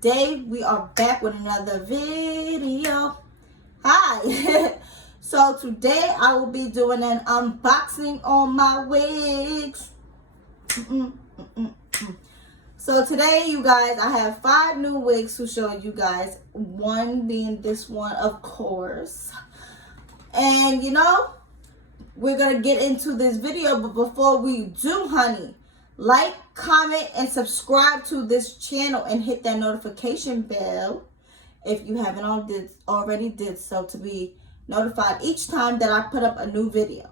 today we are back with another video. Hi. So today I will be doing an unboxing on my wigs. So today, you guys, I have 5 new wigs to show you guys. One being this one, of course. And you know, we're gonna get into this video, but before we do, honey, like, comment, and subscribe to this channel and hit that notification bell if you haven't already did so, to be notified each time that I put up a new video.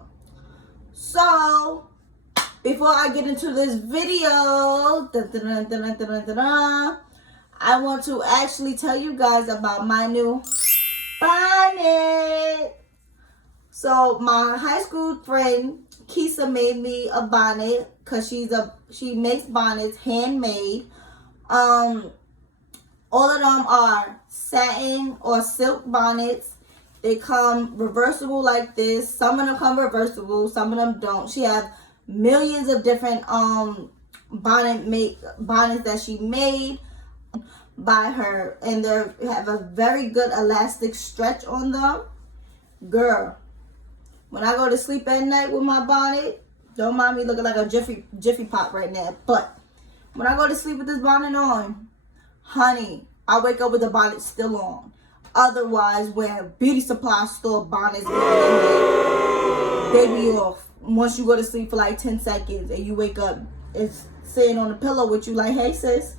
So before I get into this video, I want to actually tell you guys about my new bonnet. So my high school friend Kisa made me a bonnet because she makes bonnets handmade. All of them are satin or silk bonnets. They come reversible like this. Some of them come reversible, some of them don't. She has millions of different bonnets that she made by her, and they have a very good elastic stretch on them. Girl, when I go to sleep at night with my bonnet, don't mind me looking like a jiffy pop right now, but when I go to sleep with this bonnet on, honey, I wake up with the bonnet still on. Otherwise, where beauty supply store bonnets they be off once you go to sleep for like 10 seconds and you wake up, it's sitting on the pillow with you like, hey sis.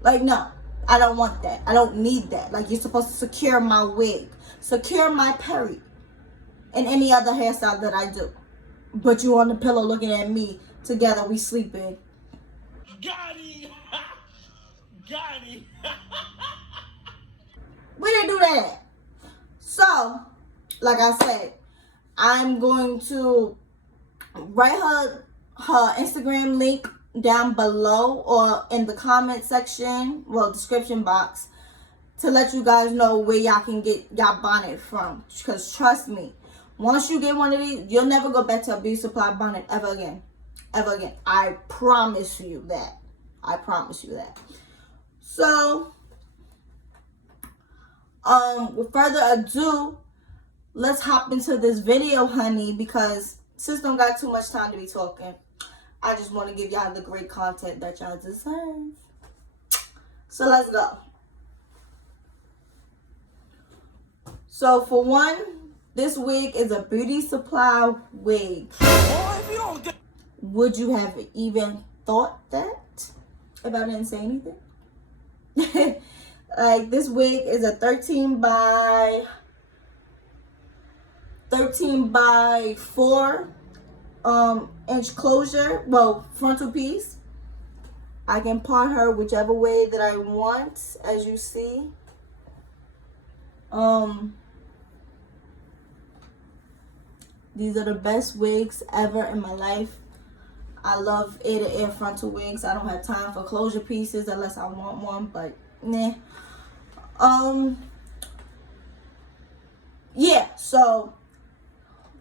Like, no, I don't want that. I don't need that. Like, you're supposed to secure my wig, secure my peri, and any other hairstyle that I do. But you on the pillow looking at me, together we sleeping. Got it! Got it! We didn't do that. So, like I said, I'm going to write her Instagram link down below or in the comment section, well, description box, to let you guys know where y'all can get y'all bonnet from. Because trust me, once you get one of these, you'll never go back to a beauty supply bonnet ever again. Ever again. I promise you that. I promise you that. So, with further ado, let's hop into this video, honey, because sis don't got too much time to be talking. I just want to give y'all the great content that y'all deserve. So let's go. So for one, this wig is a beauty supply wig. Would you have even thought that if I didn't say anything? Like, this wig is a 13 by 4 inch closure, well, frontal piece. I can part her whichever way that I want, as you see. These are the best wigs ever in my life. I love ear-to-ear frontal wigs. I don't have time for closure pieces unless I want one, but nah. Yeah, so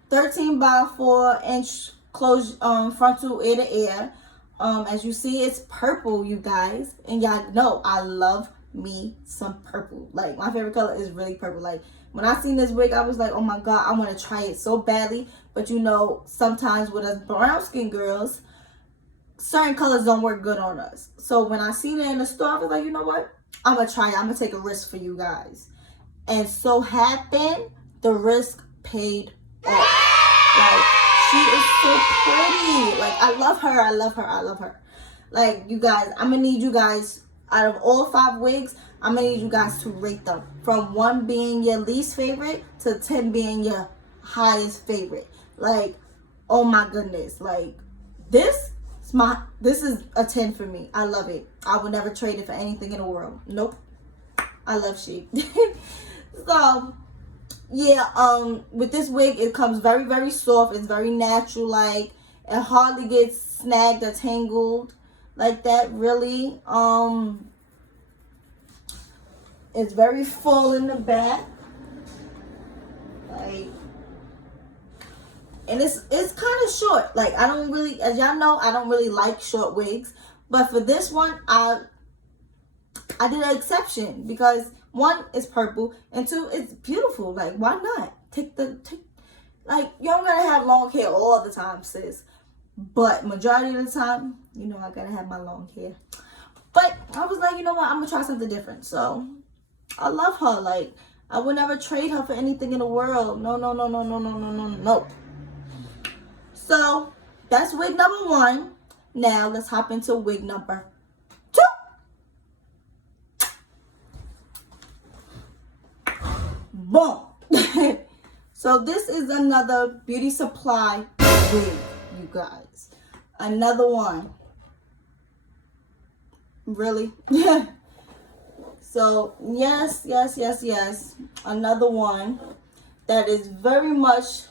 13 by 4 inch close frontal ear to ear. As you see, it's purple, you guys, and y'all know I love me some purple. Like, my favorite color is really purple. Like, when I seen this wig, I was like, oh my god, I want to try it so badly. But you know, sometimes with us brown skin girls, certain colors don't work good on us. So when I seen it in the store, I was like, you know what, I'm gonna try it. I'm gonna take a risk for you guys. And so happened, the risk paid off. Like, she is so pretty. Like, I love her, I love her, I love her. Like, you guys, I'm gonna need you guys, out of all 5 wigs, I'm gonna need you guys to rate them. From 1 being your least favorite to 10 being your highest favorite. Like, oh my goodness. Like, this is a 10 for me. I love it. I would never trade it for anything in the world. Nope. I love she. So, yeah, with this wig, it comes very, very soft. It's very natural. Like, it hardly gets snagged or tangled like that, really. It's very full in the back. Like, and it's kind of short. Like, I don't really, as y'all know, I don't really like short wigs. But for this one, I did an exception because one, it's purple, and two, it's beautiful. Like, why not? Like, you don't gotta have long hair all the time, sis. But majority of the time, you know, I gotta have my long hair. But I was like, you know what? I'm gonna try something different. So I love her. Like, I would never trade her for anything in the world. No, no, no, no, no, no, no, no, no. So that's wig number 1. Now let's hop into wig number 2. Boom. So this is another beauty supply wig, you guys. Another one. Really? So yes. Another one that is very much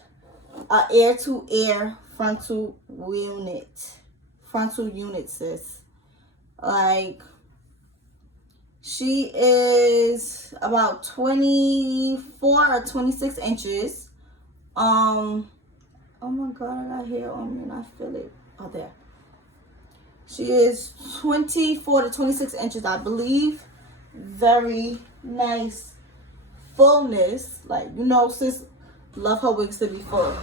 a ear-to-ear frontal unit. Frontal unit, sis. Like, she is about 24 or 26 inches. Oh my god, I got hair on me and I feel it. Oh, there. She is 24 to 26 inches, I believe. Very nice fullness. Like, you know, sis love her wigs to be full.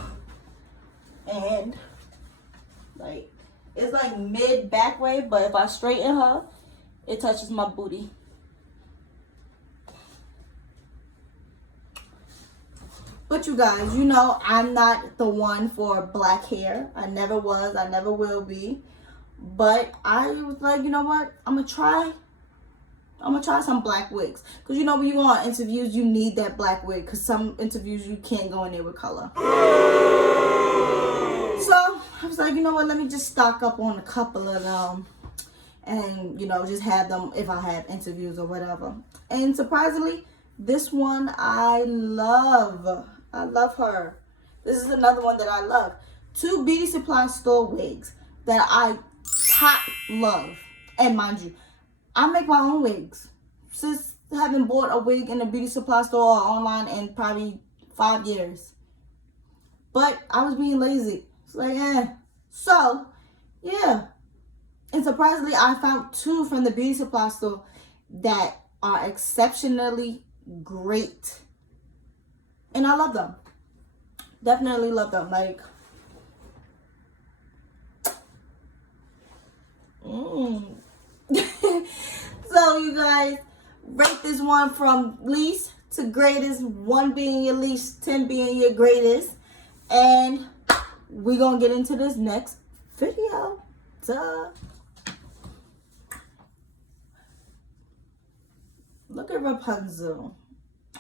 And like, it's like mid back wave, but if I straighten her, it touches my booty. But you guys, you know, I'm not the one for black hair. I never was. I never will be. But I was like, you know what? I'm gonna try some black wigs. Because, you know, when you go on interviews, you need that black wig. Because some interviews, you can't go in there with color. So I was like, you know what? Let me just stock up on a couple of them. And, you know, just have them if I have interviews or whatever. And surprisingly, this one I love. I love her. This is another one that I love. 2 beauty supply store wigs that I top love. And mind you, I make my own wigs. Since haven't bought a wig in a beauty supply store or online in probably 5 years. But I was being lazy. It's like, So, yeah. And surprisingly, I found 2 from the beauty supply store that are exceptionally great. And I love them. Definitely love them. Like, So you guys, rate this one from least to greatest. 1 being your least, 10 being your greatest. And we're gonna get into this next video. Duh. Look at Rapunzel.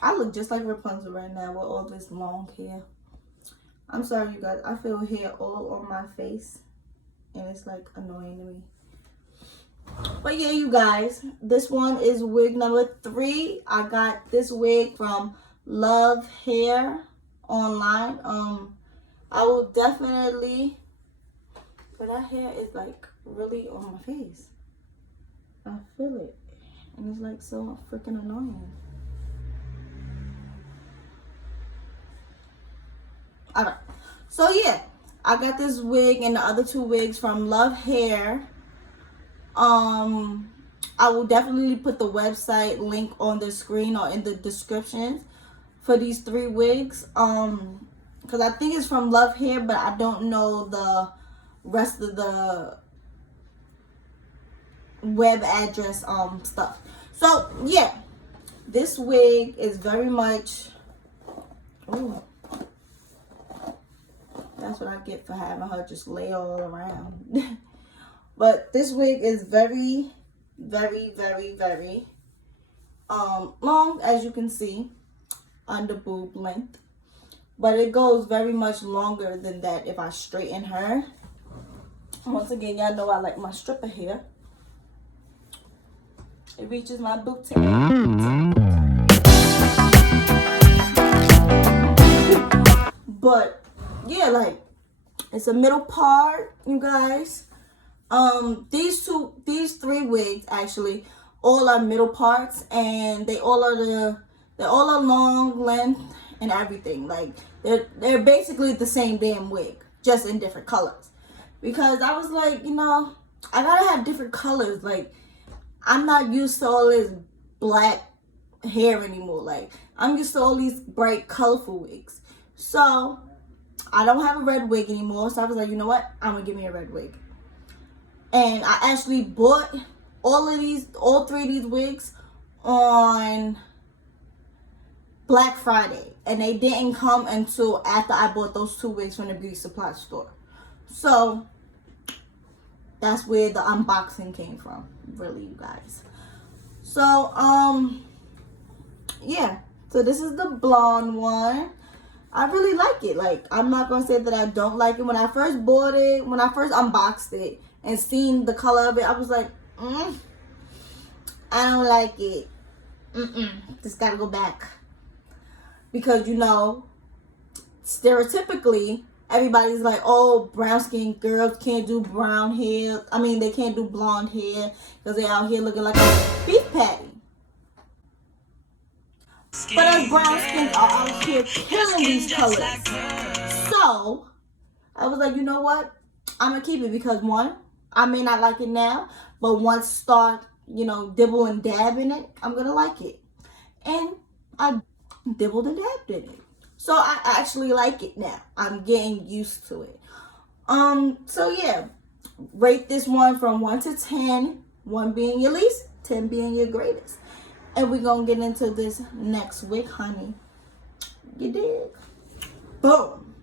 I look just like Rapunzel right now with all this long hair. I'm sorry, you guys. I feel hair all on my face. And it's like annoying to me. But yeah, you guys. This one is wig number 3. I got this wig from Love Hair online. I will definitely... But that hair is like really on my face. I feel it. And it's like so freaking annoying. Alright. So yeah. I got this wig and the other 2 wigs from Love Hair. I will definitely put the website link on the screen or in the description for these 3 wigs. Because I think it's from Love Hair, but I don't know the rest of the web address stuff. So yeah, this wig is very much, ooh, that's what I get for having her just lay all around. But this wig is very, very, very, very long, as you can see, under boob length. But it goes very much longer than that if I straighten her. Once again, y'all know I like my stripper hair. It reaches my booty. But yeah, like, it's a middle part, you guys. These 3 wigs actually all are middle parts, and they all are long length and everything. Like, they're basically the same damn wig, just in different colors. Because I was like, you know, I gotta have different colors. Like, I'm not used to all this black hair anymore. Like, I'm used to all these bright, colorful wigs. So, I don't have a red wig anymore. So, I was like, you know what? I'm going to give me a red wig. And I actually bought all three of these wigs on Black Friday. And they didn't come until after I bought those 2 wigs from the beauty supply store. So, that's where the unboxing came from, really, you guys. So, yeah. So this is the blonde one. I really like it. Like, I'm not gonna say that I don't like it. When I first bought it, when I first unboxed it and seen the color of it, I was like, I don't like it. Just gotta go back. Because, you know, stereotypically, everybody's like, oh, brown skinned girls can't do brown hair. I mean, they can't do blonde hair because they're out here looking like a beef patty. But us brown skins are out here killing these colors. So, I was like, you know what? I'm going to keep it because, one, I may not like it now, but once start, you know, dibble and dab in it, I'm going to like it. And I dibbled and dabbed in it. So I actually like it now. I'm getting used to it. So yeah, rate this one from 1 to 10. 1 being your least, 10 being your greatest. And we're gonna get into this next wig, honey. You dig? Boom.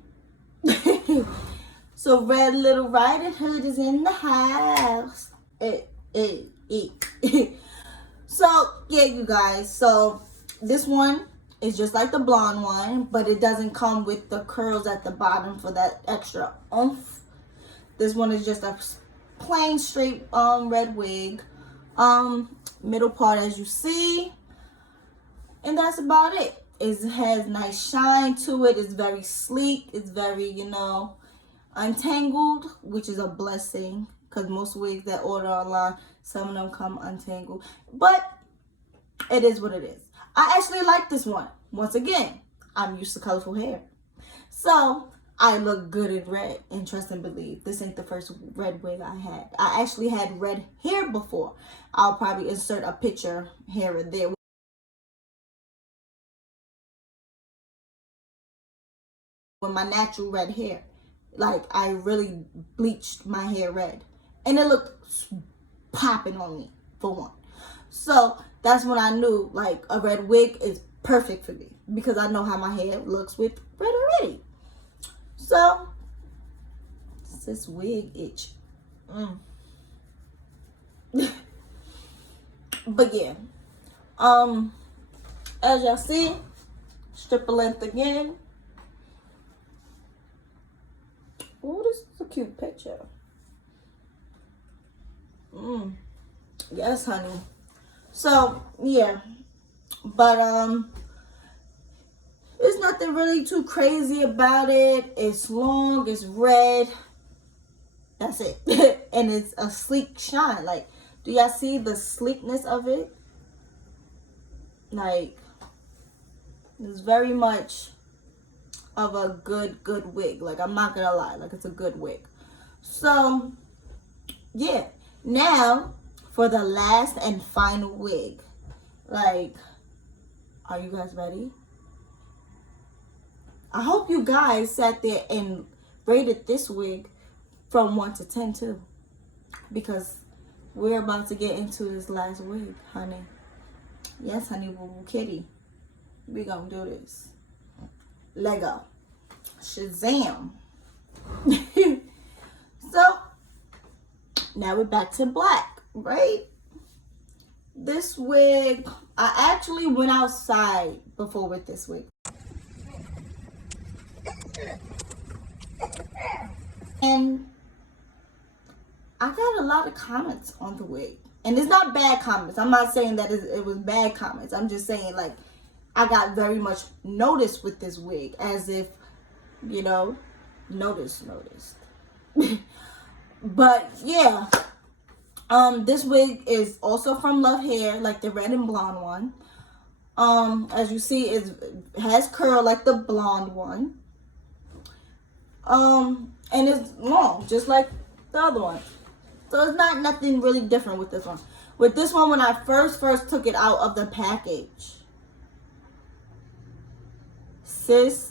So Red Little Riding Hood is in the house. So yeah, you guys. So this one is just like the blonde one, but it doesn't come with the curls at the bottom for that extra oomph. This one is just a plain straight red wig. Middle part, as you see. And that's about it. It has nice shine to it. It's very sleek. It's very, you know, untangled, which is a blessing. Because most wigs that order online, some of them come untangled. But it is what it is. I actually like this one. Once again, I'm used to colorful hair. So, I look good in red. And trust and believe, this ain't the first red wig I had. I actually had red hair before. I'll probably insert a picture here and there. With my natural red hair. Like, I really bleached my hair red. And it looked popping on me, for one. So, that's when I knew, like, a red wig is perfect for me. Because I know how my hair looks with red already. So, it's this wig itch. But yeah. As y'all see, stripper length again. Oh, this is a cute picture. Yes, honey. So, yeah. But, there's nothing really too crazy about it. It's long, it's red. That's it. And it's a sleek shine. Like, do y'all see the sleekness of it? Like, it's very much of a good wig. Like, I'm not gonna lie. Like, it's a good wig. So, yeah. Now, for the last and final wig. Like, are you guys ready? I hope you guys sat there and rated this wig from 1 to 10 too. Because we're about to get into this last wig, honey. Yes, honey, boo boo kitty. We gonna do this. Lego. Shazam. So, now we're back to black, right? This wig, I actually went outside before with this wig. And I got a lot of comments on the wig. And it's not bad comments. I'm not saying that it was bad comments. I'm just saying, like, I got very much noticed with this wig. As if, you know, noticed. But, yeah. This wig is also from Love Hair, like the red and blonde one. As you see, it has curl like the blonde one. And it's long, just like the other one. So it's not nothing really different with this one. With this one, when I first took it out of the package, sis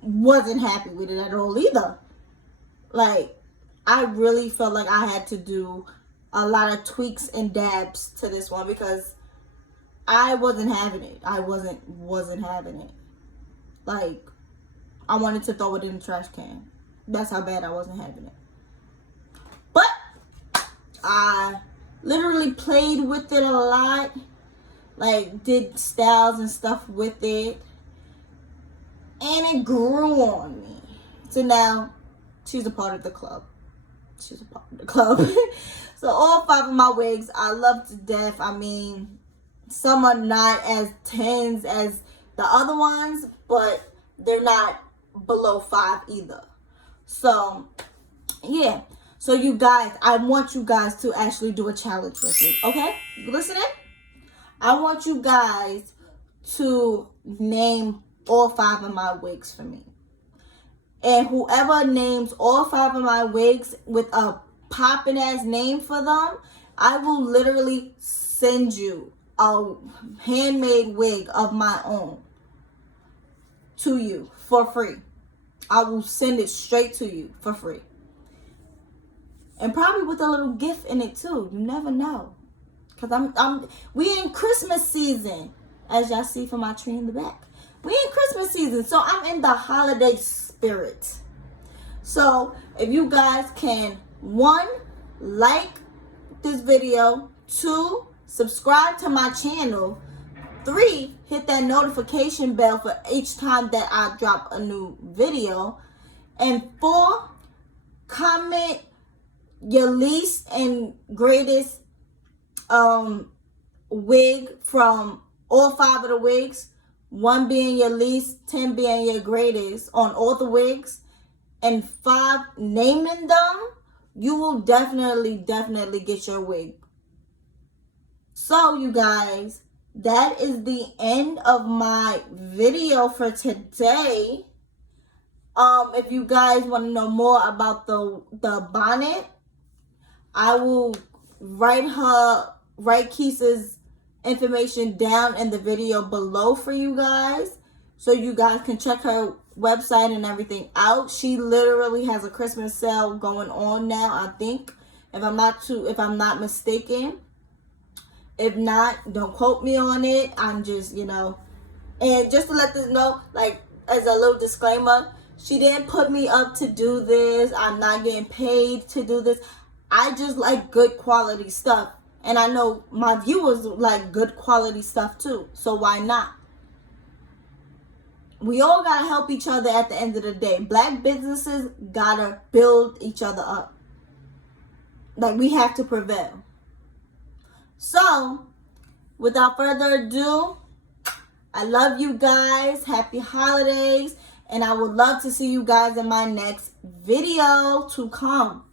wasn't happy with it at all either. Like, I really felt like I had to do a lot of tweaks and dabs to this one because I wasn't having it. I wasn't having it. Like, I wanted to throw it in the trash can. That's how bad I wasn't having it. But I literally played with it a lot. Like, did styles and stuff with it. And it grew on me. So now, she's a part of the club. She's a part of the club. So all 5 of my wigs, I love to death. I mean, some are not as tens as the other ones, but they're not below 5 either. So, yeah. So you guys, I want you guys to actually do a challenge with me. Okay? You listening? I want you guys to name all 5 of my wigs for me. And whoever names all 5 of my wigs with a popping ass name for them, I will literally send you a handmade wig of my own to you for free. I will send it straight to you for free. And probably with a little gift in it too. You never know. Cause we in Christmas season, as y'all see from my tree in the back. We in Christmas season, so I'm in the holiday spirit. So if you guys can, 1, like this video, 2, subscribe to my channel, 3, hit that notification bell for each time that I drop a new video, and 4, comment your least and greatest wig from all 5 of the wigs. 1 being your least, 10 being your greatest on all the wigs, and 5 naming them, you will definitely get your wig. So you guys, that is the end of my video for today. If you guys want to know more about the bonnet, I will write Keisha's information down in the video below for you guys, so you guys can check her website and everything out. She literally has a Christmas sale going on now, I think, if I'm not mistaken. If not, don't quote me on it. I'm just, and just to let this know, like, as a little disclaimer, she didn't put me up to do this. I'm not getting paid to do this. I just like good quality stuff. And I know my viewers like good quality stuff too. So why not? We all gotta help each other at the end of the day. Black businesses gotta build each other up. Like, we have to prevail. So, without further ado, I love you guys. Happy holidays. And I would love to see you guys in my next video to come.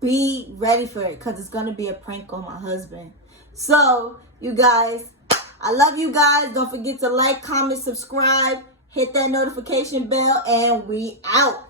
Be ready for it, because it's going to be a prank on my husband. So, you guys, I love you guys. Don't forget to like, comment, subscribe, hit that notification bell, and we out.